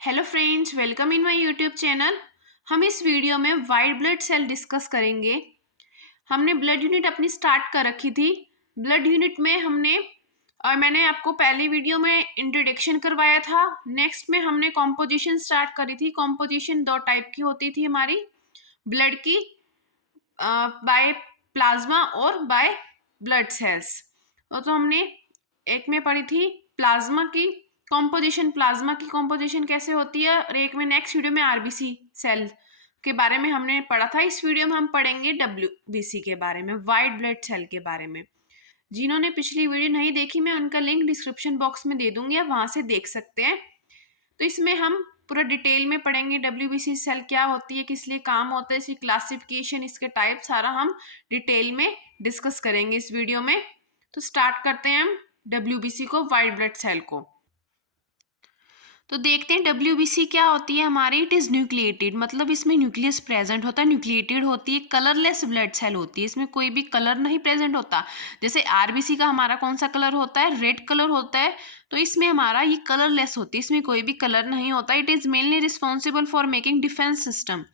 Hello friends, welcome in my YouTube channel. हम इस video में वाइट ब्लड सेल डिस्कस करेंगे। हमने ब्लड यूनिट अपनी स्टार्ट कर रखी थी। ब्लड यूनिट में मैंने आपको पहले वीडियो में इंट्रोडक्शन करवाया था। नेक्स्ट में हमने कॉम्पोजिशन स्टार्ट करी थी। कॉम्पोजिशन दो टाइप की होती थी हमारी ब्लड की, बाय प्लाज्मा और बाय ब्लड सेल्स। तो हमने एक में पढ़ी थी प्लाज्मा की कॉम्पोजिशन, प्लाज्मा की कॉम्पोजिशन कैसे होती है, और एक में नेक्स्ट वीडियो में आरबीसी सेल के बारे में हमने पढ़ा था। इस वीडियो में हम पढ़ेंगे डब्ल्यूबीसी के बारे में, वाइट ब्लड सेल के बारे में। जिन्होंने पिछली वीडियो नहीं देखी, मैं उनका लिंक डिस्क्रिप्शन बॉक्स में दे दूंगी, आप वहां से देख सकते हैं। तो इसमें हम पूरा डिटेल में पढ़ेंगे डब्ल्यूबीसी सेल क्या होती है, किस लिए काम होता है, इसकी क्लासिफिकेशन, इसके टाइप, सारा हम डिटेल में डिस्कस करेंगे इस वीडियो में। तो स्टार्ट करते हैं हम डब्ल्यूबीसी को, वाइट ब्लड सेल को। तो देखते हैं डब्ल्यूबीसी क्या होती है हमारी। इट इज़ न्यूक्लिएटेड, मतलब इसमें न्यूक्लियस प्रेजेंट होता है, न्यूक्लिएटेड होती है, कलरलेस ब्लड सेल होती है, इसमें कोई भी कलर नहीं प्रेजेंट होता। जैसे आरबीसी का हमारा कौन सा कलर होता है, रेड कलर होता है, तो इसमें हमारा ये कलरलेस होती है, इसमें कोई भी कलर नहीं होता। It is mainly responsible for making defence system.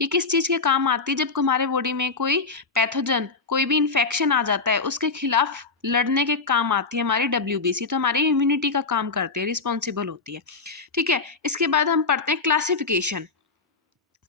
ये किस चीज़ के काम आती है, जब हमारे बॉडी में कोई पैथोजन, कोई भी इन्फेक्शन आ जाता है, उसके खिलाफ लड़ने के काम आती है हमारी डब्ल्यूबीसी। तो हमारी इम्यूनिटी का काम करती है, रिस्पॉन्सिबल होती है। ठीक है, इसके बाद हम पढ़ते हैं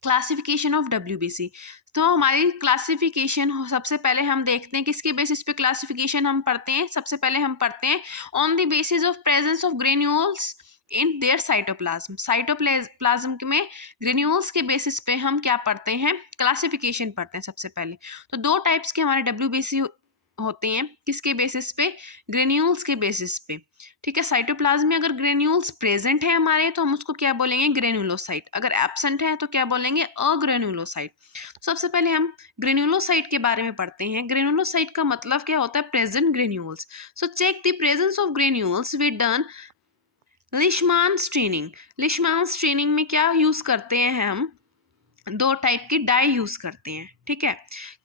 क्लासिफिकेशन ऑफ डब्ल्यूबीसी। तो हमारी क्लासिफिकेशन सबसे पहले हम देखते हैं किसके बेसिस पे क्लासिफिकेशन हम पढ़ते हैं। सबसे पहले हम पढ़ते हैं on the basis of presence of granules in their cytoplasm. Cytoplasm में ग्रेन्यूल्स के बेसिस पे हम क्या पढ़ते हैं, क्लासिफिकेशन पढ़ते हैं सबसे पहले। तो दो टाइप्स के हमारे डब्ल्यूबीसी होते हैं, किसके बेसिस पे, ग्रेन्यूल्स के बेसिस पे। ठीक है, साइटोप्लाज्म में अगर ग्रेन्यूल्स प्रेजेंट है हमारे, तो हम उसको क्या बोलेंगे, ग्रेन्युलोसाइट। अगर एब्सेंट है तो क्या बोलेंगे, अग्रेन्युलोसाइट। तो सबसे पहले हम ग्रेन्युलोसाइट के बारे में पढ़ते हैं। ग्रेन्युलोसाइट का मतलब क्या होता है, present granules. So check the presence of granules with done Leishman staining. Leishman staining में क्या यूज करते हैं हम, दो टाइप की डाई यूज करते हैं। ठीक है,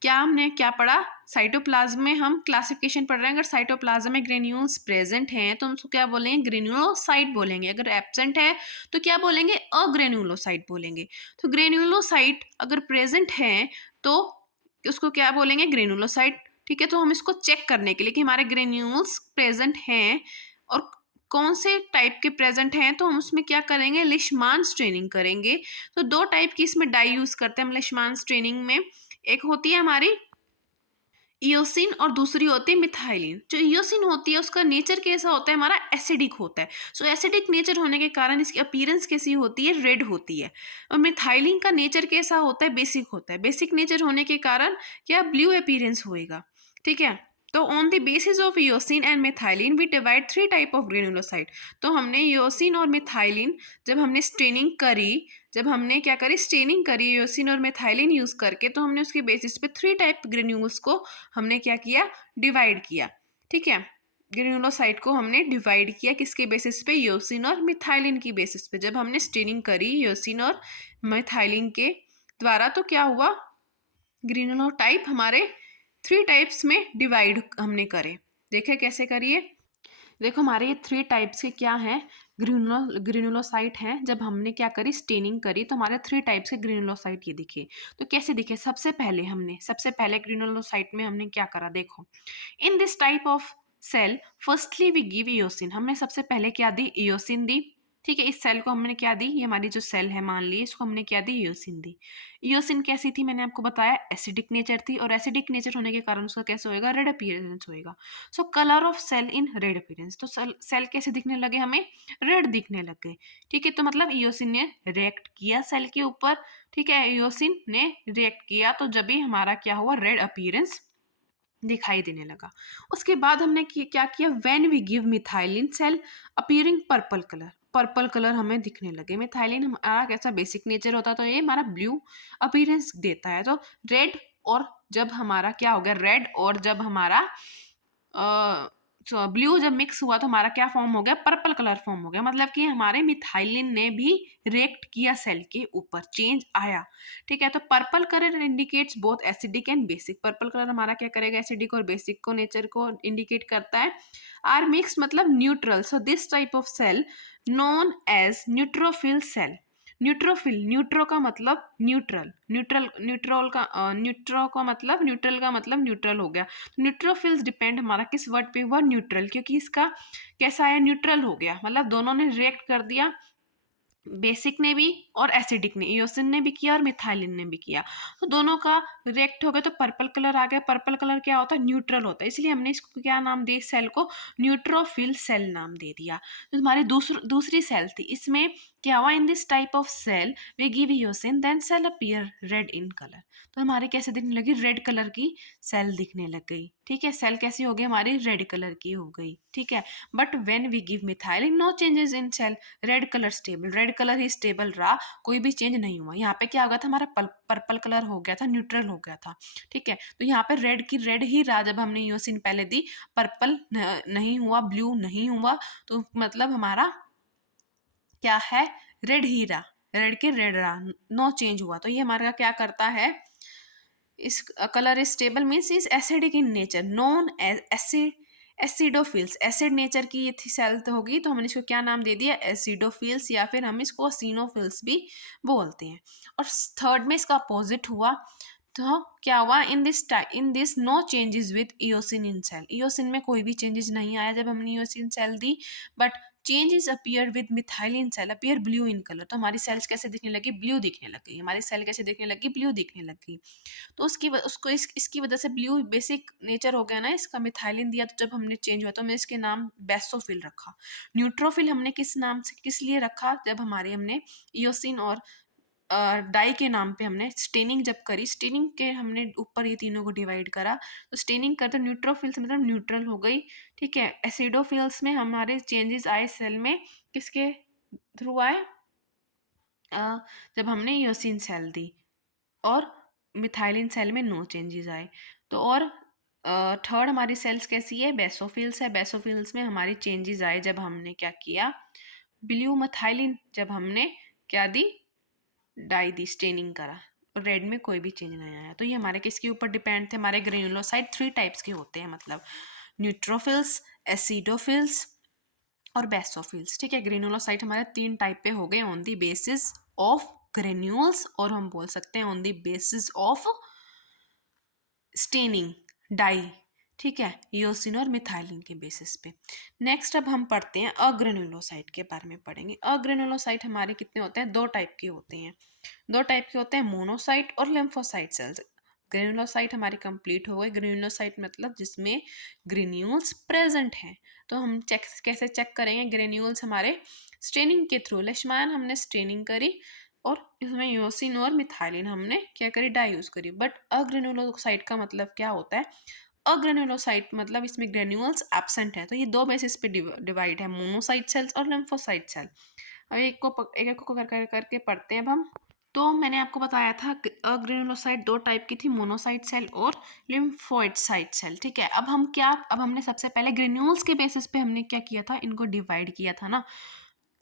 क्या हमने क्या पढ़ा, साइटोप्लाज्म में हम क्लासिफिकेशन पढ़ रहे हैं। अगर साइटोप्लाज्म में ग्रेन्यूल्स प्रेजेंट हैं तो हम उसको क्या बोलेंगे, ग्रेन्युलोसाइट बोलेंगे। अगर एब्सेंट है तो क्या बोलेंगे, अग्रेन्युलोसाइट बोलेंगे। तो ग्रेन्युलोसाइट अगर प्रेजेंट है तो उसको क्या बोलेंगे, ग्रेन्युलोसाइट। ठीक है, तो हम इसको चेक करने के लिए कि हमारे ग्रेन्यूल्स प्रेजेंट हैं और कौन से टाइप के प्रेजेंट हैं, तो हम उसमें क्या करेंगे, लिशमान स्ट्रेनिंग करेंगे। तो दो टाइप की इसमें डाई यूज करते हैं हम लिशमान स्ट्रेनिंग में। एक होती है हमारी इयोसिन और दूसरी होती है मिथाइलिन। जो इयोसिन होती है उसका नेचर कैसा होता है, हमारा एसिडिक होता है। सो एसिडिक नेचर होने के कारण इसकी अपीयरेंस कैसी होती है, रेड होती है। और मिथाइलिन का नेचर कैसा होता है, बेसिक होता है। बेसिक नेचर होने के कारण क्या, ब्लू अपीयरेंस होएगा। ठीक है, तो on the basis of eosin and methylene we divide three type of granulocyte. तो हमने इयोसिन और मिथाइलिन जब हमने स्टेनिंग करी, जब हमने क्या करी, स्टेनिंग करी इयोसिन और मिथाइलिन यूज करके, तो हमने उसके बेसिस पे थ्री टाइप ग्रेन्यूल्स को हमने क्या किया, डिवाइड किया। ठीक है, ग्रेनुलोसाइट को हमने डिवाइड किया किसके बेसिस पे, इयोसिन और मिथाइलिन की बेसिस पे। जब हमने स्टेनिंग करी इयोसिन और मिथाइलिन के द्वारा, तो क्या हुआ, ग्रेनुलोटाइप हमारे थ्री टाइप्स में डिवाइड हमने करे। देखे कैसे करिए, देखो हमारे ये थ्री टाइप्स के क्या हैं, ग्रेनुलोसाइट हैं। जब हमने क्या करी, स्टेनिंग करी, तो हमारे थ्री टाइप्स के ग्रेनुलोसाइट ये दिखे। तो कैसे दिखे, सबसे पहले ग्रेनुलोसाइट में हमने क्या करा, देखो, in this type of cell firstly we give eosin. हमने सबसे पहले क्या दी, इयोसिन दी। ठीक है, इस सेल को हमने क्या दी, ये हमारी जो सेल है मान ली, इसको हमने क्या दी, इयोसिन दी। इयोसिन कैसी थी, मैंने आपको बताया, एसिडिक नेचर थी, और एसिडिक नेचर होने के कारण उसका कैसे होएगा, रेड अपीयरेंस होएगा। So colour of cell in red appearance, तो सेल कैसे दिखने लगे, हमें रेड दिखने लग गए। ठीक है, तो मतलब इयोसिन ने रिएक्ट किया सेल के ऊपर। ठीक है, इयोसिन ने रिएक्ट किया, तो जब भी हमारा क्या हुआ, रेड अपीयरेंस दिखाई देने लगा। उसके बाद हमने क्या किया, when we give methylene cell appearing purple colour हमें दिखने लगे। मिथाइलिन हमारा कैसा बेसिक नेचर होता है, तो ये हमारा ब्लू अपीयरेंस देता है। तो रेड, और जब हमारा क्या हो गया, रेड, और जब हमारा ब्लू जब मिक्स हुआ तो हमारा क्या फॉर्म हो गया, पर्पल कलर फॉर्म हो गया, मतलब कि हमारे मिथाइलिन ने भी रिएक्ट किया सेल के ऊपर, चेंज आया। ठीक है, तो purple colour indicates both acidic and basic. Purple colour हमारा क्या करेगा, एसिडिक और बेसिक को नेचर को इंडिकेट करता है। आर मिक्स मतलब neutral, so this type of cell known as neutrophil cell. Neutrophil, neutro का मतलब न्यूट्रल, न्यूट्रो का मतलब न्यूट्रल का मतलब न्यूट्रल हो गया। न्यूट्रोफिल्स डिपेंड हमारा किस वर्ड पे हुआ, न्यूट्रल, क्योंकि इसका कैसा है, न्यूट्रल हो गया, मतलब दोनों ने रिएक्ट कर दिया, बेसिक ने भी और एसिडिक ने, इयोसिन ने भी किया और मिथाइलिन ने भी किया, तो दोनों का रिएक्ट हो गया तो पर्पल कलर आ गया। पर्पल कलर क्या होता है, न्यूट्रल होता है, इसलिए हमने इसको क्या नाम दिया, सेल को न्यूट्रोफिल सेल नाम दे दिया। तो हमारी दूसरी सेल थी, इसमें क्या हुआ, in this type of cell we give eosin then cell appear red in colour. तो हमारे कैसे दिखने लगी, रेड कलर की सेल दिखने लग गई। ठीक है, सेल कैसी हो गई हमारी, रेड कलर की हो गई। ठीक है, but when we give methylene no changes in cell, red colour stable, red colour ही स्टेबल रहा, कोई भी चेंज नहीं हुआ। यहाँ पे क्या हो गया था, हमारा पर्पल कलर हो गया था, न्यूट्रल हो गया था। ठीक है, तो यहाँ पे रेड की रेड ही रहा जब हमने यूसिन पहले दी, पर्पल नहीं हुआ, ब्लू नहीं हुआ, तो मतलब हमारा क्या है, रेड ही रहा, रेड के रेड रहा, नो चेंज हुआ। तो ये हमारा क्या करता है, इस colour is stable means is acidic in nature, non acid, acidophils, acid nature की ये थी सेल तो होगी, तो हमने इसको क्या नाम दे दिया, एसिडोफिल्स, या फिर हम इसको सीनोफिल्स भी बोलते हैं। और थर्ड में इसका अपोजिट हुआ, तो क्या हुआ, in this no changes with eosin in cell, eosin में कोई भी चेंजेस नहीं आया जब हमने इयोसिन सेल दी, but changes appear with methylene cell appear blue in colour. तो हमारी सेल्स कैसे दिखने लगी, ब्लू दिखने लग गई, हमारी सेल कैसे दिखने लगी, ब्लू दिखने लग गई। तो इसकी वजह से ब्लू बेसिक नेचर हो गया ना इसका, मिथाइलिन दिया तो जब हमने चेंज हुआ तो हमने इसके नाम बेसोफिल रखा। न्यूट्रोफिल हमने किस नाम से, किस लिए रखा, जब हमारे हमने इयोसिन और डाई के नाम पे हमने स्टेनिंग जब करी, स्टेनिंग के हमने ऊपर ये तीनों को डिवाइड करा, तो स्टेनिंग करते न्यूट्रोफिल्स मतलब न्यूट्रल हो गई। ठीक है, एसिडोफिल्स में हमारे चेंजेस आए सेल में, किसके थ्रू आए, जब हमने इयोसिन सेल दी, और मिथाइलिन सेल में नो चेंजेस आए। तो और थर्ड हमारी सेल्स कैसी है, बेसोफिल्स है, बेसोफिल्स में हमारी चेंजेस आए जब हमने क्या किया, ब्लू मिथाइलिन, जब हमने क्या दी, डाई दी, स्टेनिंग करा, रेड में कोई भी चेंज नहीं आया। तो ये हमारे किसके ऊपर डिपेंड थे, हमारे ग्रेनुलोसाइट थ्री टाइप्स के होते हैं, मतलब न्यूट्रोफिल्स, एसिडोफिल्स और बेसोफिल्स। ठीक है, ग्रेनुलोसाइट हमारे तीन टाइप पे हो गए, on the basis of granules, और हम बोल सकते हैं on the basis of staining, dye. ठीक है, ईओसिन और मिथाइलिन के बेसिस पे। नेक्स्ट अब हम पढ़ते हैं अग्रेनुलोसाइट के बारे में पढ़ेंगे। अग्रेनुलोसाइट हमारे कितने होते हैं, दो टाइप के होते हैं, दो टाइप के होते हैं, मोनोसाइट और लिम्फोसाइट सेल्स। ग्रेनुलोसाइट हमारी कंप्लीट हो गई, ग्रेनुलोसाइट मतलब जिसमें ग्रेन्यूल्स प्रेजेंट हैं। तो हम चेक कैसे चेक करेंगे, ग्रेन्यूल्स हमारे स्टेनिंग के थ्रू, लेशमान हमने स्टेनिंग करी और इसमें यूसिन और मिथाइलिन हमने क्या करी, डाई यूज करी। बट अग्रेनुलोसाइट का मतलब क्या होता है, अग्रेनुलोसाइट मतलब इसमें ग्रेन्यूल्स एब्सेंट है। तो ये दो बेसिस पे डिवाइड है, मोनोसाइट सेल्स और लिम्फोसाइट सेल। अब एक को करके पढ़ते हैं अब हम। तो मैंने आपको बताया था अग्रेनुलोसाइट दो टाइप की थी, मोनोसाइट सेल और लिम्फोसाइट सेल। ठीक है, अब हमने सबसे पहले ग्रेन्यूल्स के बेसिस पे हमने क्या किया था, इनको डिवाइड किया था ना।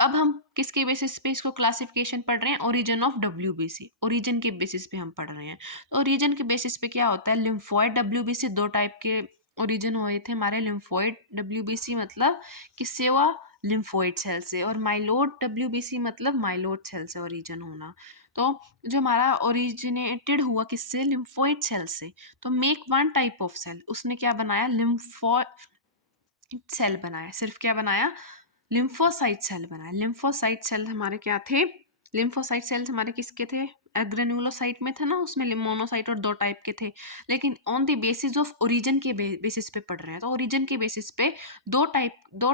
अब हम किसके बेसिस पे इसको क्लासिफिकेशन पढ़ रहे हैं, ओरिजिन ऑफ डब्ल्यूबीसी, ओरिजिन के बेसिस पे हम पढ़ रहे हैं। तो ओरिजिन के बेसिस पे क्या होता है, लिम्फोइड डब्ल्यूबीसी, दो टाइप के ओरिजिन हुए थे हमारे। लिम्फोइड डब्ल्यूबीसी मतलब किससे हुआ, लिम्फोइड सेल से, और माइलोड डब्ल्यूबीसी मतलब माइलोड सेल से ओरिजिन होना। तो जो हमारा ओरिजिनेटेड हुआ किससे, लिम्फोइड सेल से। तो make one type of cell, उसने क्या बनाया, लिम्फोइड सेल बनाया, सिर्फ क्या बनाया, लिम्फोसाइट सेल बनाया। लिम्फोसाइट सेल हमारे क्या थे, लिम्फोसाइट सेल्स हमारे किसके थे, ग्रेनुलोसाइट में था ना, उसमें मोनोसाइट और दो टाइप के थे। लेकिन on the basis of origin के बेसिस पे पढ़ रहे हैं, तो ओरिजिन के बेसिस पे दो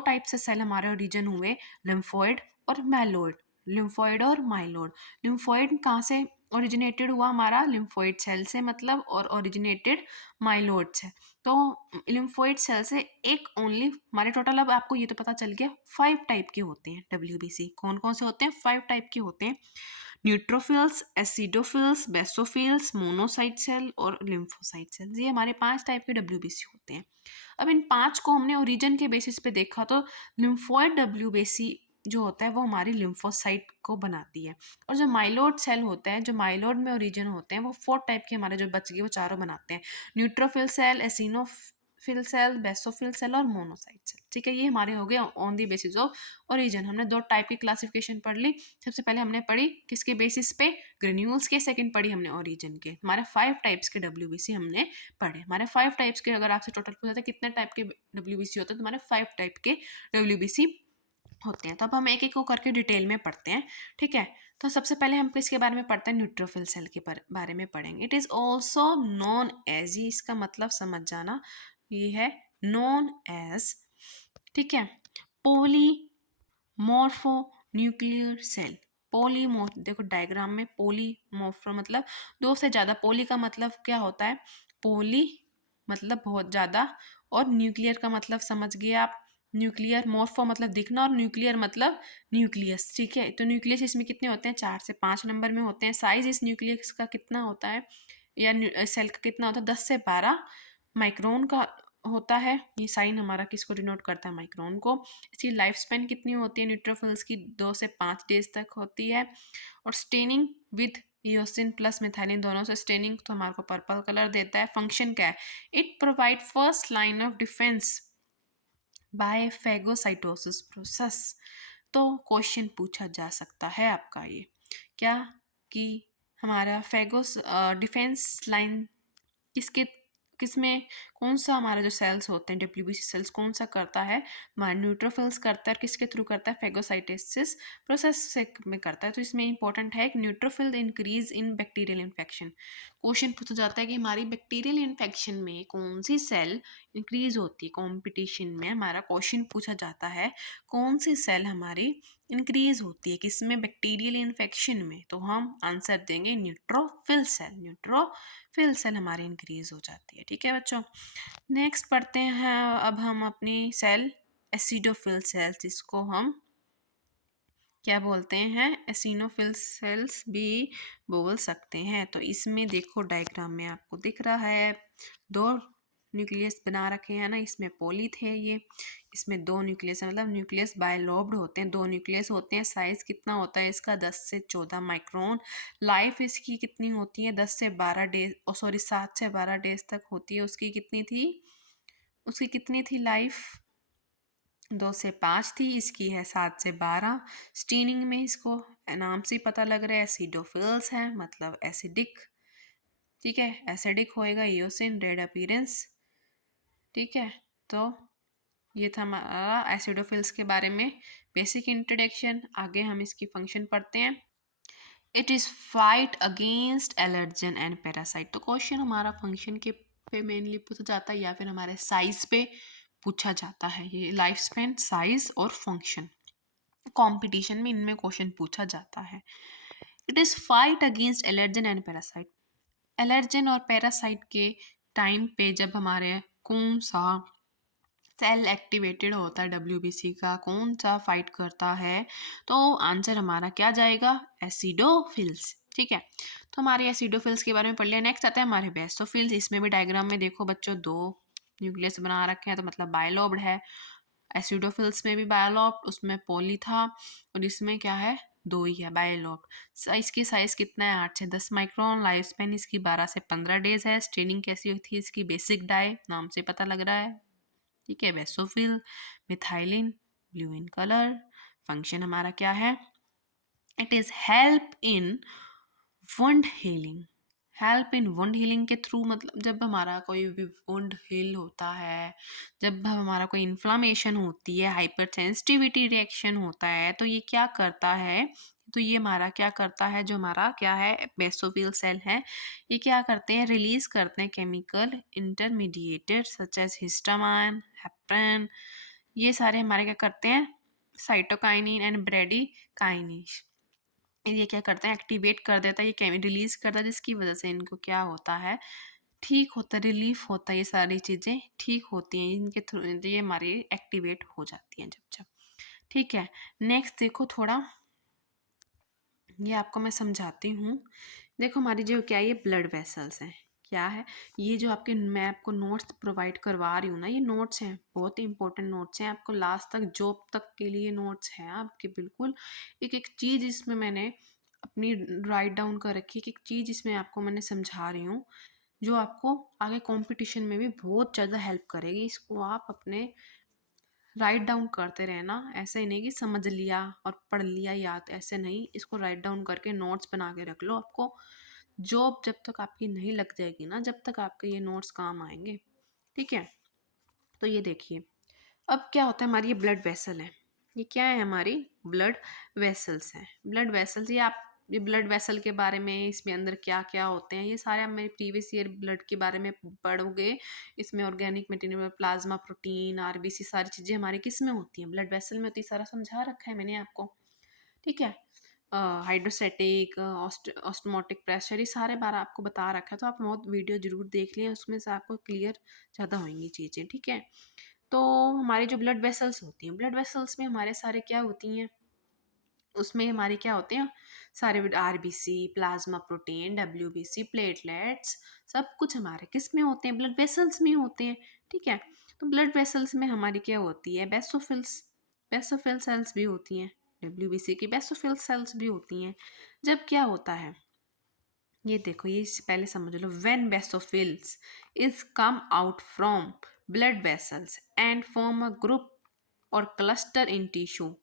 टाइप से सेल हमारे ओरिजिन हुए, लिम्फोइड और माइलोइड। लिम्फोइड और माइलोइड, लिम्फोइड कहाँ से ओरिजिनेटेड हुआ हमारा लिम्फोइड सेल से मतलब, और ओरिजिनेटेड माइलोइड से। तो लिम्फोइड सेल से एक ओनली हमारे टोटल, अब आपको ये तो पता चल गया 5 टाइप के होते हैं WBC। कौन कौन से होते हैं? 5 टाइप के होते हैं। Neutrophils, acidophils, basophils, monocyte cell और लिम्फोसाइट सेल, ये हमारे 5 टाइप के WBC होते हैं। अब इन 5 को हमने ओरिजिन के बेसिस पे देखा तो लिम्फोइड WBC जो होता है वो हमारी लिम्फोसाइट को बनाती है, और जो माइलोइड सेल होता है, जो माइलोइड में ओरिजिन होते हैं, वो 4 टाइप के हमारे जो बच गए वो चारों बनाते हैं। Neutrophil cell, eosinophil cell, basophil cell और मोनोसाइट सेल। ठीक है, ये हमारे हो गए on the basis of origin. हमने 2 टाइप की क्लासिफिकेशन पढ़ ली। सबसे पहले हमने पढ़ी किसके बेसिस पे? ग्रेन्यूल्स के। सेकंड पढ़ी हमने ओरिजिन के। हमारे 5 टाइप्स के WBC हमने पढ़े। हमारे 5 टाइप्स के, अगर आपसे टोटल पूछा था कितने टाइप के WBC होते हैं, तो हमारे 5 टाइप के WBC होते हैं। तो अब हम एक एक को करके डिटेल में पढ़ते हैं। ठीक है, तो सबसे पहले हम किसके बारे में पढ़ते हैं? न्यूट्रोफिल सेल के बारे में पढ़ेंगे। It is also known as, ये इसका मतलब समझ जाना, ये है नॉन एज, ठीक है, पोलीमॉर्फो न्यूक्लियर सेल। पोलीमॉर्फ, देखो डायग्राम में पोलीमॉर्फो मतलब 2 से ज़्यादा। पोली का मतलब क्या होता है? पोली मतलब बहुत ज़्यादा, और न्यूक्लियर का मतलब समझ गए आप। न्यूक्लियर, मॉर्फो मतलब दिखना, और न्यूक्लियर मतलब न्यूक्लियस। ठीक है, तो न्यूक्लियस इसमें कितने होते हैं? 4 से 5 नंबर में होते हैं। साइज इस न्यूक्लियस का कितना होता है, या सेल का कितना होता है? 10 से 12 माइक्रोन का होता है। ये साइन हमारा किसको डिनोट करता है? माइक्रोन को। इसकी लाइफ स्पेन कितनी होती है न्यूट्रोफिल्स की? 2 से 5 डेज तक होती है। और staining with eosin plus methylene, दोनों से स्टेनिंग तो हमारे को पर्पल कलर देता है। फंक्शन क्या है? It provide first line of defence bye phagocytosis process. तो क्वेश्चन पूछा जा सकता है आपका ये क्या, कि हमारा फेगोस डिफेंस लाइन किसके किसमें, कौन सा हमारा जो सेल्स होते हैं WBC सेल्स, कौन सा करता है? हमारा न्यूट्रोफिल्स करता है। और किसके थ्रू करता है? फेगोसाइटोसिस प्रोसेस से में करता है। तो इसमें इंपॉर्टेंट है कि neutrophil increase in bacterial infection. Question पूछा जाता है कि हमारी बैक्टीरियल इन्फेक्शन में कौन सी सेल इंक्रीज होती है? कॉम्पिटिशन में हमारा क्वेश्चन पूछा जाता है कौन सी सेल हमारी इंक्रीज होती है किसमें? बैक्टीरियल इन्फेक्शन में। तो हम आंसर देंगे न्यूट्रोफिल सेल। न्यूट्रोफिल सेल हमारी इंक्रीज हो जाती है। ठीक है बच्चों, नेक्स्ट पढ़ते हैं अब हम अपनी सेल एसिडोफिल सेल्स, जिसको हम क्या बोलते हैं? एसिनोफिल सेल्स भी बोल सकते हैं। तो इसमें देखो डायग्राम में आपको दिख रहा है 2 न्यूक्लियस बना रखे हैं ना, इसमें पोली थे ये, इसमें 2 न्यूक्लियस है, मतलब न्यूक्लियस बायलोब्ड होते हैं, 2 न्यूक्लियस होते हैं। साइज कितना होता है इसका? 10 से 14 माइक्रोन। लाइफ इसकी कितनी होती है? 10 से 12 डेज, सॉरी 7 से 12 डेज तक होती है। उसकी कितनी थी लाइफ? 2 से 5 थी, इसकी है 7 से 12। स्टेनिंग में इसको नाम से ही पता लग रहा है एसिडोफिल्स है, मतलब एसिडिक। ठीक है, एसिडिक होएगा, ईओसिन, रेड अपीयरेंस। ठीक है, तो ये था हमारा एसिडोफिल्स के बारे में बेसिक इंट्रोडक्शन। आगे हम इसकी फंक्शन पढ़ते हैं। It is fight against allergen and parasite. तो क्वेश्चन हमारा फंक्शन के पे मेनली पूछा जाता है, या फिर हमारे साइज पे पूछा जाता है। ये लाइफ स्पैन, साइज और फंक्शन कंपटीशन में इनमें क्वेश्चन पूछा जाता है। It is fight against allergen and parasite. Allergen और पैरासाइट के टाइम पे जब हमारे कौन सा सेल एक्टिवेटेड होता है WBC का, कौन सा फाइट करता है? तो आंसर हमारा क्या जाएगा? एसिडोफिल्स। ठीक है, तो हमारे एसिडोफिल्स के बारे में पढ़ लिया। नेक्स्ट आता है हमारे बेसोफिल्स। इसमें भी डायग्राम में देखो बच्चों 2 न्यूक्लियस बना रखे हैं, तो मतलब बायलोब्ड है। एसिडोफिल्स में भी बायलोब्ड, उसमें पोली था, और इसमें क्या है? 2 ही है बायलोब्ड। इसकी साइज कितना है? 8 से 10 माइक्रोन। लाइफ स्पेन इसकी 12 से 15 डेज है। स्टेनिंग कैसी होती है इसकी? बेसिक डाई, नाम से पता लग रहा है। ठीक है, basophil, methylene, blue in colour. Function हमारा क्या है? It is help in wound healing. Help in wound healing के थ्रू, मतलब जब हमारा कोई भी वुंड हील होता है, जब हमारा कोई इन्फ्लामेशन होती है, हाइपर सेंसिटिविटी रिएक्शन होता है, तो ये क्या करता है? तो ये हमारा क्या करता है? जो हमारा क्या है, बेसोफिल सेल है, ये क्या करते हैं? रिलीज करते हैं chemical intermediated such as histamine, heparin. ये सारे हमारे क्या करते हैं? Cytokinin and bradykinin. ये क्या करता है, एक्टिवेट कर देता है, ये रिलीज करता है, जिसकी वजह से इनको क्या होता है, ठीक होता है, रिलीफ होता है, ये सारी चीज़ें ठीक होती हैं इनके थ्रू, ये हमारी एक्टिवेट हो जाती हैं जब जब। ठीक है, नेक्स्ट देखो थोड़ा, ये आपको मैं समझाती हूँ। देखो हमारी जो क्या है, ये ब्लड वेसल्स हैं, क्या है ये जो आपके, मैं आपको नोट्स प्रोवाइड करवा रही हूँ ना, ये नोट्स हैं, बहुत ही इंपॉर्टेंट नोट्स हैं, आपको लास्ट तक जॉब तक के लिए नोट्स हैं आपके, बिल्कुल एक एक चीज़ इसमें मैंने अपनी राइट डाउन कर रखी है, एक एक चीज़ इसमें आपको मैंने समझा रही हूँ, जो आपको आगे कंपटीशन में भी बहुत ज़्यादा हेल्प करेगी। इसको आप अपने राइट डाउन करते रहना, ऐसा ही नहीं कि समझ लिया और पढ़ लिया याद, ऐसे नहीं, इसको राइट डाउन करके नोट्स बना के रख लो। आपको जॉब जब तक आपकी नहीं लग जाएगी ना, जब तक आपके ये नोट्स काम आएंगे। ठीक है, तो ये देखिए, अब क्या होता है, हमारी ये ब्लड वेसल है, ये क्या है, हमारी ब्लड वेसल्स हैं। ब्लड वेसल्स, ये आप, ये ब्लड वेसल के बारे में, इसमें अंदर क्या क्या होते हैं, ये सारे आप मेरे प्रीवियस ईयर ब्लड के बारे में पढ़ोगे। इसमें organic material, plasma, protein, RBC, सारी चीज़ें हमारी किस में होती हैं, ब्लड वेसल में होती है, सारा समझा रखा है मैंने आपको। ठीक है, हाइड्रोस्टैटिक, ऑस्मोटिक प्रेशर, ये सारे बार आपको बता रखा है, तो आप बहुत वीडियो जरूर देख लें, उसमें से आपको क्लियर ज़्यादा होंगी चीज़ें। ठीक है, तो हमारी जो ब्लड वेसल्स होती हैं, ब्लड वेसल्स में हमारे सारे क्या होती हैं, उसमें हमारे क्या होते हैं, सारे RBC, plasma, protein, WBC, platelets, सब कुछ हमारे किस में होते हैं, ब्लड वेसल्स में होते हैं। ठीक है, तो ब्लड वेसल्स में हमारी क्या होती है, बेसोफिल्स, बेसोफिल सेल्स भी होती हैं, डब्ल्यूबीसी की बेसोफिल सेल्स भी होती हैं। जब क्या होता है, ये देखो, ये पहले समझ लो, when basophils is come out from blood vessels and form a group और cluster in tissue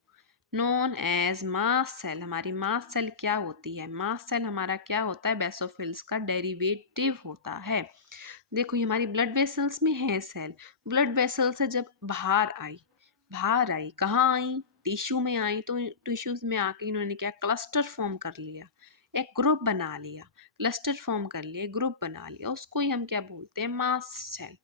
known as mast cell. हमारी मास्ट सेल क्या होती है, मास्ट सेल हमारा क्या होता है, बेसोफिल्स का डेरिवेटिव होता है। देखो ये हमारी ब्लड वेसल्स में है सेल, ब्लड वेसल से जब बाहर आई, बाहर आई कहाँ आई, टिश्यू में आई, तो टिश्यूज में आके इन्होंने क्या, क्लस्टर फॉर्म कर लिया, एक ग्रुप बना लिया, क्लस्टर फॉर्म कर लिया, ग्रुप बना लिया, उसको ही हम क्या बोलते हैं, मास्ट सेल।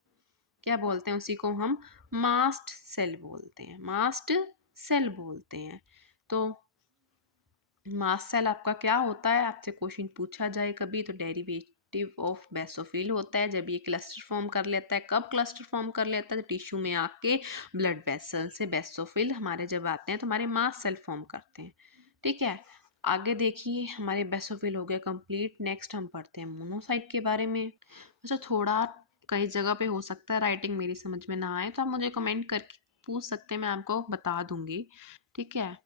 क्या बोलते हैं उसी को हम, मास्ट सेल बोलते हैं, मास्ट सेल बोलते हैं। तो मास्ट सेल आपका क्या होता है, आपसे क्वेश्चन पूछा जाए कभी, तो डेरिवेटिव ऑफ बेसोफिल होता है। जब ये क्लस्टर फॉर्म कर लेता है, कब क्लस्टर फॉर्म कर लेता है, तो टिश्यू में आके ब्लड वेसल से बेसोफिल हमारे जब आते हैं तो हमारे मास्ट सेल फॉर्म करते हैं। ठीक है, आगे देखिए, हमारे बेसोफिल हो गए कंप्लीट। नेक्स्ट हम पढ़ते हैं मोनोसाइट के बारे में। अच्छा, थोड़ा कई जगह पे हो सकता है राइटिंग मेरी समझ में ना आए, तो आप मुझे कमेंट करके पूछ सकते हैं, मैं आपको बता दूंगी। ठीक है,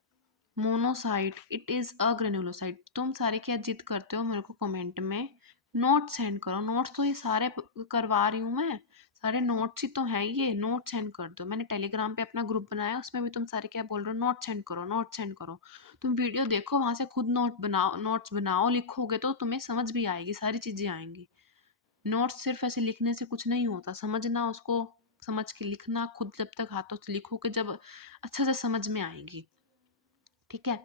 monocyte it is a granulocyte. तुम सारे क्या जिद करते हो, मेरे को कमेंट में नोट सेंड करो, नोट्स तो ये सारे करवा रही हूँ मैं, सारे नोट्स ही तो हैं, ये नोट सेंड कर दो। मैंने टेलीग्राम पे अपना ग्रुप बनाया, उसमें भी तुम सारे क्या बोल रहे हो, नोट सेंड करो, नोट सेंड करो। तुम वीडियो देखो, वहाँ से खुद नोट बनाओ, नोट्स बनाओ, लिखोगे तो तुम्हें समझ भी आएगी, सारी चीज़ें आएंगी। नोट्स सिर्फ ऐसे लिखने से कुछ नहीं होता, समझना, उसको समझ के लिखना, खुद जब तक हाथों से लिखोगे जब अच्छे से समझ में आएगी। ठीक है,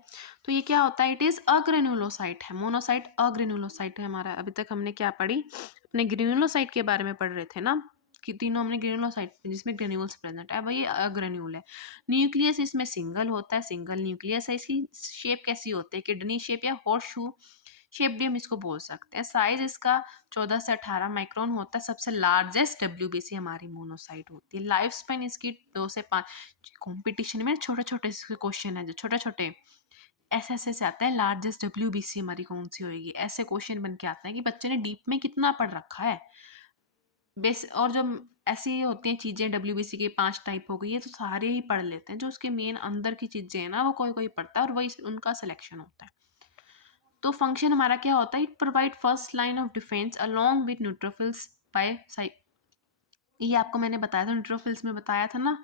तो ये क्या होता है, इट इज अग्रेनुलोसाइट है, मोनोसाइट अग्रेनुलोसाइट है हमारा। अभी तक हमने क्या पढ़ी, अपने ग्रेनुलोसाइट के बारे में पढ़ रहे थे ना, कि तीनों हमने ग्रेनुलोसाइट जिसमें ग्रेन्यूल्स प्रेजेंट है। अब ये अग्रेन्यूल है, न्यूक्लियस इसमें सिंगल होता है, सिंगल न्यूक्लियस है। इसकी शेप कैसी होती है, किडनी शेप या हॉर्स शू शेप भी हम इसको बोल सकते हैं। साइज इसका 14 से 18 माइक्रोन होता है। सबसे लार्जेस्ट डब्ल्यूबीसी हमारी मोनोसाइट होती है। लाइफ स्पेन इसकी 2 से 5। कॉम्पिटिशन में छोटे छोटे क्वेश्चन है, जो छोटे छोटे ऐसे ऐसे से आते हैं, लार्जेस्ट डब्ल्यूबीसी हमारी कौन सी होगी, ऐसे क्वेश्चन बन के आते हैं कि बच्चे ने डीप में कितना पढ़ रखा है बेस। और जो ऐसी होती हैं चीज़ें, डब्ल्यूबीसी के 5 टाइप हो गई है, तो सारे ही पढ़ लेते हैं। जो उसके मेन अंदर की चीज़ें हैं ना, वो कोई कोई पढ़ता है और वही उनका सिलेक्शन होता है। तो फंक्शन हमारा क्या होता है, it provide first line of defence along with neutrophils by side. ये आपको मैंने बताया था, न्यूट्रोफिल्स में बताया था ना,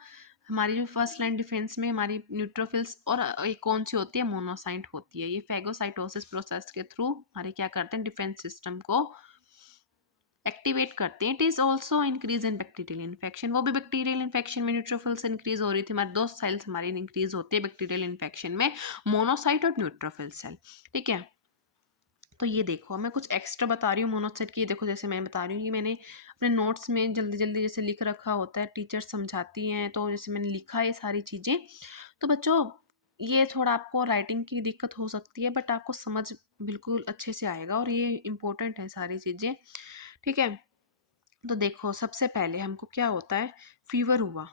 हमारी जो फर्स्ट लाइन डिफेंस में हमारी न्यूट्रोफिल्स और एक कौन सी होती है, मोनोसाइट होती है। ये फैगोसाइटोसिस प्रोसेस के थ्रू हमारे क्या करते हैं, डिफेंस सिस्टम को एक्टिवेट करते हैं। It is also increase in bacterial infection, वो भी बैक्टीरियल इन्फेक्शन में न्यूट्रोफिल्स इंक्रीज हो रही थी हमारी, 2 सेल्स हमारी इंक्रीज होती है बैक्टीरियल इन्फेक्शन में, मोनोसाइट और न्यूट्रोफिल सेल। ठीक है, तो ये देखो मैं कुछ एक्स्ट्रा बता रही हूँ मोनोसाइट की। देखो जैसे मैं बता रही हूँ कि मैंने अपने नोट्स में जल्दी जल्दी जैसे लिख रखा होता है, टीचर समझाती हैं, तो जैसे मैंने लिखा है सारी चीज़ें। तो बच्चों ये थोड़ा आपको राइटिंग की दिक्कत हो सकती है, बट आपको समझ बिल्कुल अच्छे से आएगा और ये इम्पोर्टेंट है सारी चीज़ें, ठीक है। तो देखो सबसे पहले हमको क्या होता है, फीवर हुआ।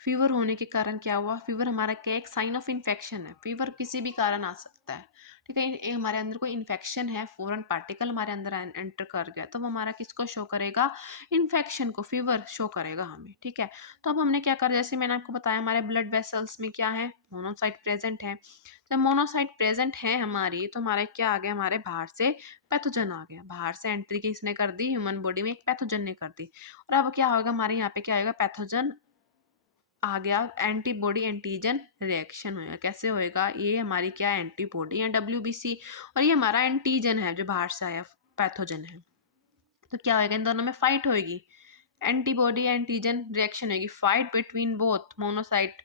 फीवर होने के कारण क्या हुआ, फीवर हमारा क्या एक साइन ऑफ इन्फेक्शन है। फीवर किसी भी कारण आ सकता है, ठीक है। हमारे अंदर कोई इन्फेक्शन है, फॉरेन पार्टिकल हमारे अंदर एंटर कर गया, तो वो हमारा किसको शो करेगा, इन्फेक्शन को, फीवर शो करेगा हमें, ठीक है। तो अब हमने क्या करा, जैसे मैंने आपको बताया हमारे ब्लड वेसल्स में क्या है, मोनोसाइट प्रेजेंट है। जब मोनोसाइट प्रेजेंट है हमारी, तो हमारे क्या आ गया, हमारे बाहर से पैथोजन आ गया, बाहर से एंट्री किसने कर दी, ह्यूमन बॉडी में एक पैथोजन ने कर दी। और अब क्या होगा, हमारे यहाँ पे क्या आएगा, पैथोजन आ गया, एंटीबॉडी एंटीजन रिएक्शन होएगा। कैसे होएगा, ये हमारी क्या एंटीबॉडी है WBC, और ये हमारा एंटीजन है जो बाहर से आया पैथोजन है। तो क्या होएगा, इन दोनों में फाइट होएगी, एंटीबॉडी एंटीजन रिएक्शन होगी, fight between both monocyte,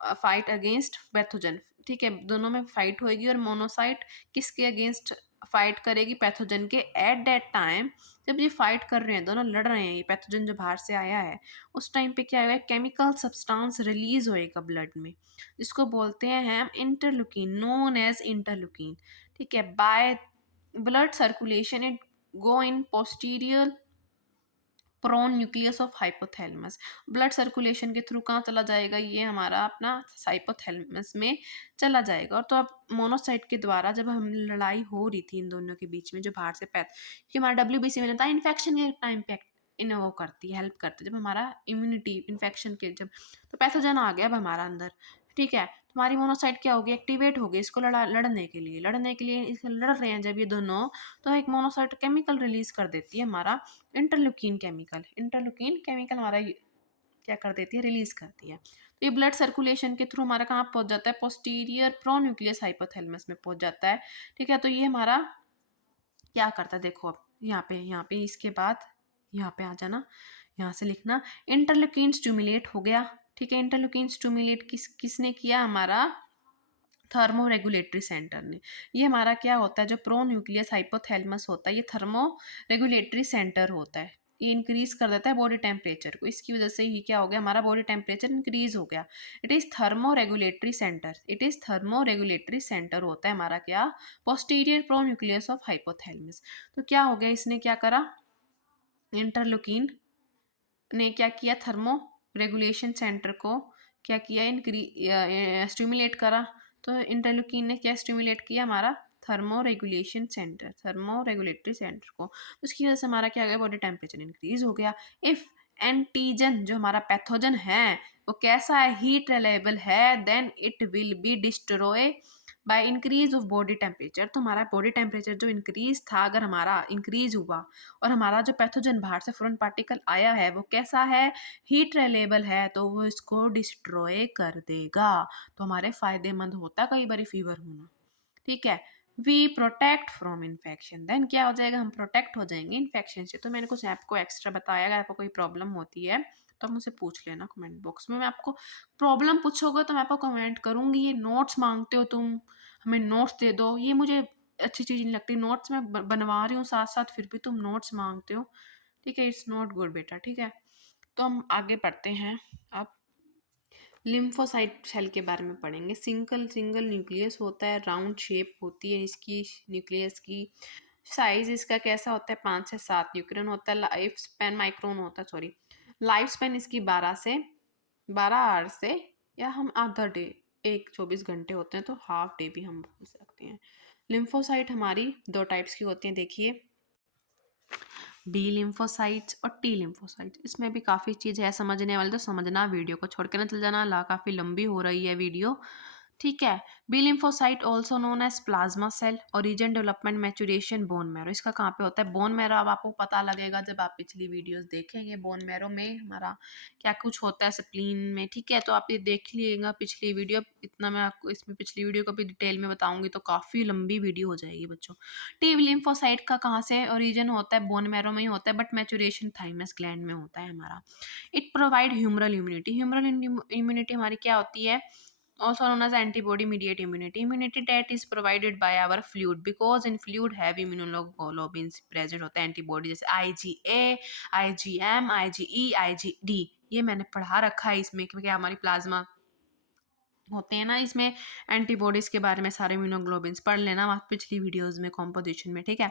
fight against pathogen, ठीक है। दोनों में फाइट होगी और मोनोसाइट किसके अगेंस्ट फाइट करेगी, पैथोजन के। एट दैट टाइम जब ये फाइट कर रहे हैं, दोनों लड़ रहे हैं, ये पैथोजन जो बाहर से आया है, उस टाइम पे क्या होगा, केमिकल सब्सटेंस रिलीज होएगा ब्लड में, जिसको बोलते हैं हम इंटरलुकिन, नोन एज इंटरलुकिन, ठीक है। By blood circulation it go in posterior prone nucleus of hypothalamus. Blood circulation के थ्रू कहाँ चला जाएगा, ये हमारा अपना हाइपोथैलेमस में चला जाएगा। और तो अब मोनोसाइट के द्वारा जब हम लड़ाई हो रही थी इन दोनों के बीच में, जो बाहर से क्योंकि हमारा WBC मैंने बताया इन्फेक्शन के टाइम पे इन वो करती है, हेल्प करती है, जब हमारा इम्यूनिटी इन्फेक्शन के जब, तो पैथोजन आ गया अब हमारा अंदर, ठीक है। तुम्हारी मोनोसाइट क्या होगी, एक्टिवेट होगी इसको लड़ने के लिए इसको लड़ रहे हैं जब ये दोनों, तो एक मोनोसाइट केमिकल रिलीज कर देती है हमारा, इंटरल्यूकिन केमिकल। इंटरल्यूकिन केमिकल हमारा क्या कर देती है, रिलीज करती है। तो ये ब्लड सर्कुलेशन के थ्रू हमारा कहाँ पहुंच जाता है, पोस्टीरियर प्रोन्यूक्लियस हाइपोथैलेमस में पहुंच जाता है, ठीक है। तो ये हमारा क्या करता है, देखो अब यहाँ पे इसके बाद यहाँ पे आ जाना, यहाँ से लिखना, इंटरल्यूकिन स्टिमुलेट हो गया, ठीक है। इंटरल्यूकिन स्टिमुलेट किसने किया, हमारा थर्मो रेगुलेटरी सेंटर ने। ये हमारा क्या होता है, जो प्रो न्यूक्लियस हाइपोथैलेमस होता है, ये थर्मो रेगुलेटरी सेंटर होता है, ये इंक्रीज कर देता है बॉडी टेम्परेचर को। इसकी वजह से ही क्या हो गया, हमारा बॉडी टेम्परेचर इंक्रीज हो गया। It is thermo regulatory centre, it is thermo regulatory centre होता है हमारा क्या, posterior pro nucleus of hypothalamus. तो क्या हो गया, इसने क्या करा, इंटरलुकिन ने क्या किया, थर्मो रेगुलेशन सेंटर को क्या किया, स्टिमुलेट करा। तो इंटरलुकिन ने क्या स्टिमुलेट किया, हमारा thermo regulation centre, thermo regulatory centre को। उसकी वजह से हमारा क्या हो गया, बॉडी टेम्परेचर इंक्रीज हो गया। इफ एंटीजन जो हमारा पैथोजन है वो कैसा है, हीट रिलेबल है, then it will be destroy by increase of body temperature. तो हमारा बॉडी टेम्परेचर जो इंक्रीज था, अगर हमारा इंक्रीज हुआ और हमारा जो पैथोजन बाहर से फॉरेन पार्टिकल आया है वो कैसा है, हीट रिलेबल है, तो वो इसको डिस्ट्रॉय कर देगा। तो हमारे फायदेमंद होता है कई बार फीवर होना, ठीक है। We protect from infection, then क्या हो जाएगा, हम प्रोटेक्ट हो जाएंगे इन्फेक्शन से। तो मैंने कुछ आपको एक्स्ट्रा बताया, अगर आपको कोई प्रॉब्लम होती है तो आप मुझसे पूछ लेना कमेंट बॉक्स में, मैं आपको प्रॉब्लम पूछोगे तो मैं आपको कमेंट करूंगी। ये नोट्स मांगते हो तुम, हमें नोट्स दे दो, ये मुझे अच्छी चीज़ नहीं लगती। नोट्स मैं बनवा रही हूँ साथ साथ, फिर भी तुम नोट्स मांगते हो, ठीक है। इट्स नॉट गुड बेटा, ठीक है। तो हम आगे बढ़ते हैं। अब लिम्फोसाइट सेल के बारे में पढ़ेंगे। सिंगल सिंगल न्यूक्लियस होता है, राउंड शेप होती है इसकी न्यूक्लियस की। साइज इसका कैसा होता है, 5 से 7 न्यूक्लियन होता है। लाइफ स्पैन माइक्रोन होता है, सॉरी, लाइफ स्पैन इसकी 12 आवर से, या हम आधा डे, 24 घंटे होते हैं, तो हाफ डे भी हम बोल सकते हैं। लिम्फोसाइट हमारी 2 टाइप्स की होती हैं, देखिए, बी लिम्फोसाइट्स और टी लिम्फोसाइट्स। इसमें भी काफ़ी चीज़ है समझने वाली, तो समझना, वीडियो को छोड़ के ना चल जाना, काफ़ी लंबी हो रही है वीडियो, ठीक है। B lymphocyte also known as plasma cell, origin development maturation bone marrow. इसका कहाँ पे होता है, बोन मैरो। अब आपको पता लगेगा जब आप पिछली वीडियोस देखेंगे, बोन मैरो में हमारा क्या कुछ होता है स्प्लीन में, ठीक है। तो आप ये देख लीजिएगा पिछली वीडियो, इतना मैं आपको इसमें पिछली वीडियो को भी डिटेल में बताऊंगी तो काफ़ी लंबी वीडियो हो जाएगी बच्चों। टी लिम्फोसाइट का कहाँ से ओरिजिन होता है, बोन मैरो में ही होता है, बट मैचुरेशन थाइमस ग्लैंड में होता है हमारा। It provide humoral immunity. Humoral immunity हमारी क्या होती है, also known as antibody mediated immunity that is provided by our fluid, because in fluid have immunoglobulins present होते हैं, एंटीबॉडी, जैसे IgA, IgM, IgE, IgD। ये मैंने पढ़ा रखा है इसमें कि क्या हमारी प्लाज्मा होते हैं ना, इसमें एंटीबॉडीज़ के बारे में सारे इम्यूनोग्लोबिन्स पढ़ लेना आप पिछली वीडियोज़ में कॉम्पोजिशन में, ठीक है।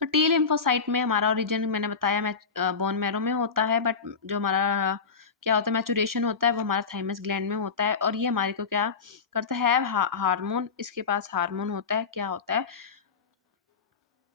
तो टी लिम्फोसाइट में हमारा ओरिजिन मैंने बताया बोन मैरो में होता है, बट जो हमारा क्या होता है मैचुरेशन होता है वो हमारा थाइमस ग्लैंड में होता है, और ये हमारे को क्या करता है, हार्मोन, इसके पास हार्मोन होता है, क्या होता है,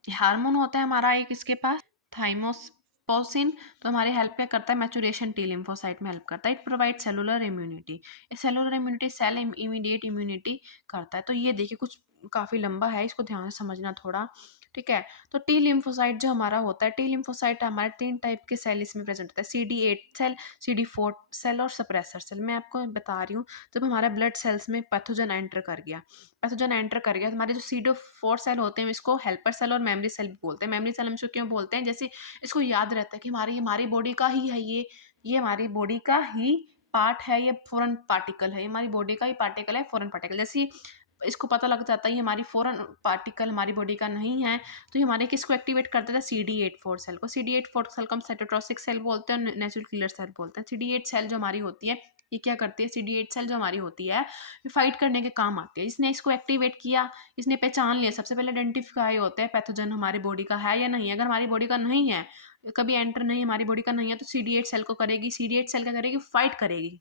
हार्मोन होता है हमारा एक इसके पास थाइमोस्पोसिन। तो हमारी हेल्प क्या करता है, मैचुरेशन टी लिम्फोसाइट में हेल्प करता है। It provide cellular immunity, cellular immunity cell immediate immunity करता है। तो ये देखिए कुछ काफ़ी लंबा है, इसको ध्यान से समझना थोड़ा, ठीक है। तो टी लिम्फोसाइट जो हमारा होता है, टी लिम्फोसाइट हमारे 3 टाइप के सेल इसमें प्रेजेंट होता है, CD8 सेल, CD4 सेल और सप्रेसर सेल। मैं आपको बता रही हूँ, जब हमारे ब्लड सेल्स में पैथोजन एंटर कर गया, पैथोजन एंटर कर गया, तो हमारे जो CD4 सेल होते हैं इसको हेल्पर सेल और मेमोरी सेल भी बोलते हैं। मेमोरी सेल हम इसको क्यों बोलते हैं, जैसे इसको याद रहता है कि हमारी हमारी बॉडी का ही है ये हमारी बॉडी का ही पार्ट है, ये फॉरेन पार्टिकल है, ये हमारी बॉडी का ही पार्टिकल है, फॉरेन पार्टिकल। जैसे इसको पता लग जाता है ये हमारी फॉरेन पार्टिकल हमारी बॉडी का नहीं है, तो ये हमारे किसको एक्टिवेट करते थे, CD8 सेल को। CD8 सेल को हम साइटोटॉक्सिक सेल बोलते हैं, नेचुरल किलर सेल बोलते हैं। CD8 सेल जो हमारी होती है ये क्या करती है, CD8 सेल जो हमारी होती है फाइट करने के काम आती है। इसने इसको एक्टिवेट किया, इसने पहचान लिया, सबसे पहले आइडेंटिफाई होता है पैथोजन हमारी बॉडी का है या नहीं है। अगर हमारी बॉडी का नहीं है, कभी एंटर नहीं हमारी बॉडी का नहीं है, तो CD8 सेल को करेगी, CD8 सेल क्या करेगी, फाइट करेगी,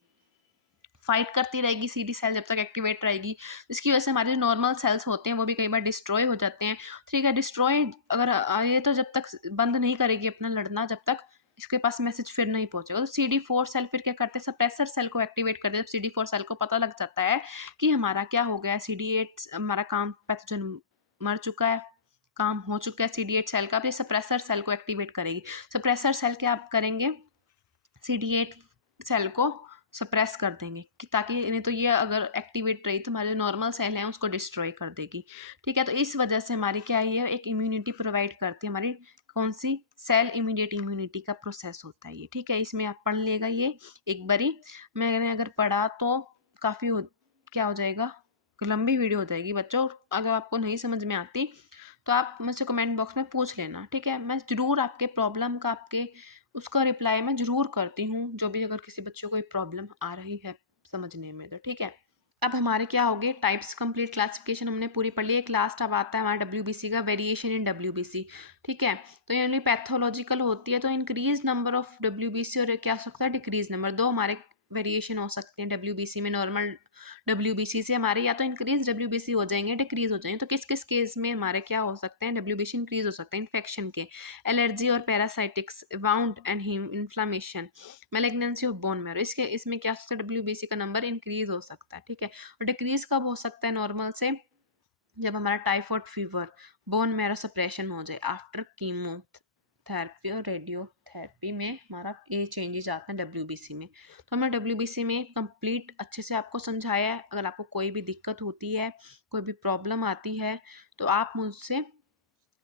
फाइट करती रहेगी CD सेल जब तक एक्टिवेट रहेगी, जिसकी वजह से हमारे जो नॉर्मल सेल्स होते हैं वो भी कई बार डिस्ट्रॉय हो जाते हैं। ठीक है, डिस्ट्रॉय अगर ये तो जब तक बंद नहीं करेगी अपना लड़ना, जब तक इसके पास मैसेज फिर नहीं पहुंचेगा। तो CD4 सेल फिर क्या करते हैं, सप्रेसर सेल को एक्टिवेट करते हैं। जब CD4 सेल को पता लग जाता है कि हमारा क्या हो गया है, CD8 हमारा काम पैथोजन मर चुका है, काम हो चुका है CD8 सेल का, अब ये सप्रेसर सेल को एक्टिवेट करेगी। सप्रेसर सेल क्या करेंगे, CD8 सेल को सप्रेस कर देंगे कि ताकि नहीं तो ये अगर एक्टिवेट रही तो हमारे जो नॉर्मल सेल हैं उसको डिस्ट्रॉय कर देगी। ठीक है, तो इस वजह से हमारी क्या है, एक इम्यूनिटी प्रोवाइड करती है हमारी, कौन सी, सेल इमीडिएट इम्यूनिटी का प्रोसेस होता है ये। ठीक है, इसमें आप पढ़ लेगा ये एक बारी, मैंने अगर पढ़ा तो काफ़ी क्या हो जाएगा, लंबी वीडियो हो जाएगी बच्चों। अगर आपको नहीं समझ में आती तो आप मुझसे कमेंट बॉक्स में पूछ लेना, ठीक है। मैं ज़रूर आपके प्रॉब्लम का आपके उसका रिप्लाई मैं ज़रूर करती हूँ, जो भी अगर किसी बच्चे को कोई प्रॉब्लम आ रही है समझने में तो, ठीक है। अब हमारे क्या हो गए टाइप्स, कंप्लीट क्लासिफिकेशन हमने पूरी पढ़ ली। एक लास्ट अब आता है हमारा WBC का, वेरिएशन इन WBC। ठीक है, तो ये ओनली पैथोलॉजिकल होती है, तो इंक्रीज नंबर ऑफ WBC और क्या हो सकता है, डिक्रीज नंबर, दो हमारे वेरिएशन हो सकते हैं WBC में। नॉर्मल WBC से हमारे या तो इंक्रीज WBC हो जाएंगे, डिक्रीज हो जाएंगे। तो किस किस केस में हमारे क्या हो सकते हैं, WBC इंक्रीज हो सकते हैं, इन्फेक्शन के, एलर्जी और parasitics, wound and haem inflammation, malignancy of bone marrow, इसके इसमें क्या हो सकता है, WBC का नंबर इंक्रीज हो सकता है। ठीक है, और डिक्रीज कब हो सकता है नॉर्मल से, जब हमारा typhoid fever, bone marrow suppression हो जाए आफ्टर कीमोथेरेपी और रेडियोथेरेपी में हमारा ये चेंजेस आते हैं WBC में। तो हमने WBC में कंप्लीट अच्छे से आपको समझाया है। अगर आपको कोई भी दिक्कत होती है, कोई भी प्रॉब्लम आती है, तो आप मुझसे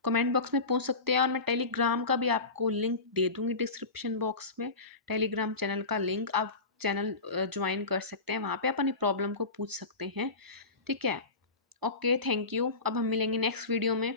कमेंट बॉक्स में पूछ सकते हैं, और मैं टेलीग्राम का भी आपको लिंक दे दूँगी डिस्क्रिप्शन बॉक्स में। टेलीग्राम चैनल का लिंक, आप चैनल ज्वाइन कर सकते हैं, वहाँ पे अपनी प्रॉब्लम को पूछ सकते हैं। ठीक है, ओके, थैंक यू। अब हम मिलेंगे नेक्स्ट वीडियो में।